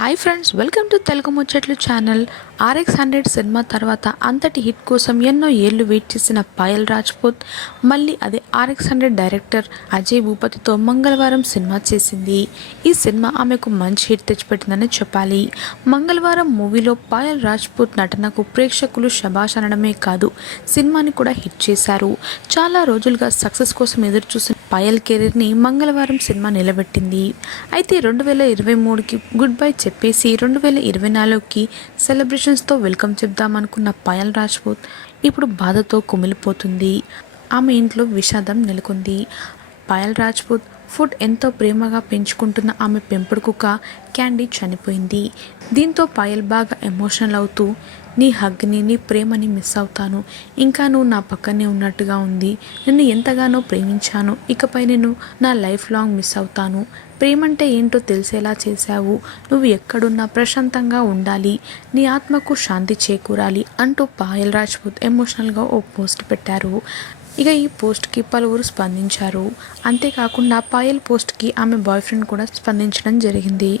Hi friends welcome to Telugu ముచ్చట్లు channel RX hundred cinema తర్వాత అంతటి హిట్ కోసం ఎన్నో ఏళ్ళు వెయిట్ చేసిన పాయల్ రాజ్పూత్ మళ్ళీ అదే ఆర్ఎక్స్ హండ్రెడ్ డైరెక్టర్ అజయ్ భూపతితో మంగళవారం సినిమా చేసింది. ఈ సినిమా ఆమెకు మంచి హిట్ తెచ్చిపెట్టిందని చెప్పాలి. మంగళవారం మూవీలో పాయల్ రాజ్పూత్ నటనకు ప్రేక్షకులు శభాష్ అనడమే కాదు సినిమాని కూడా హిట్ చేశారు. చాలా రోజులుగా సక్సెస్ కోసం ఎదురు చూసిన పాయల్ కెరీర్ని మంగళవారం సినిమా నిలబెట్టింది. అయితే రెండు వేల ఇరవై మూడుకి గుడ్ బై చెప్పేసి రెండు వేల ఇరవై నాలుగుకి సెలబ్రేషన్ సెలబ్రేషన్స్తో వెల్కమ్ చెప్దామనుకున్న పాయల్ రాజ్పూత్ ఇప్పుడు బాధతో కుమిలిపోతుంది. ఆమె ఇంట్లో విషాదం నెలకొంది. పాయల్ రాజ్పూత్ ఫుడ్ ఎంతో ప్రేమగా పెంచుకుంటున్న ఆమె పెంపుడు కుక్క క్యాండీ చనిపోయింది. దీంతో పాయల్ బాగా ఎమోషనల్ అవుతూ నీ హగ్ని నీ ప్రేమని మిస్ అవుతాను. ఇంకా నువ్వు నా పక్కనే ఉన్నట్టుగా ఉంది. నిన్ను ఎంతగానో ప్రేమించాను. ఇకపై నేను నా లైఫ్ లాంగ్ మిస్ అవుతాను. ప్రేమంటే ఏంటో తెలిసేలా చేశావు. నువ్వు ఎక్కడున్నా ప్రశాంతంగా ఉండాలి. నీ ఆత్మకు శాంతి చేకూరాలి అంటూ పాయల్ రాజ్పూత్ ఎమోషనల్గా ఓ పోస్ట్ పెట్టారు. ఇక ఈ పోస్ట్కి పలువురు స్పందించారు. అంతేకాకుండా పాయల్ పోస్ట్కి ఆమె బాయ్ ఫ్రెండ్ కూడా స్పందించడం జరిగింది.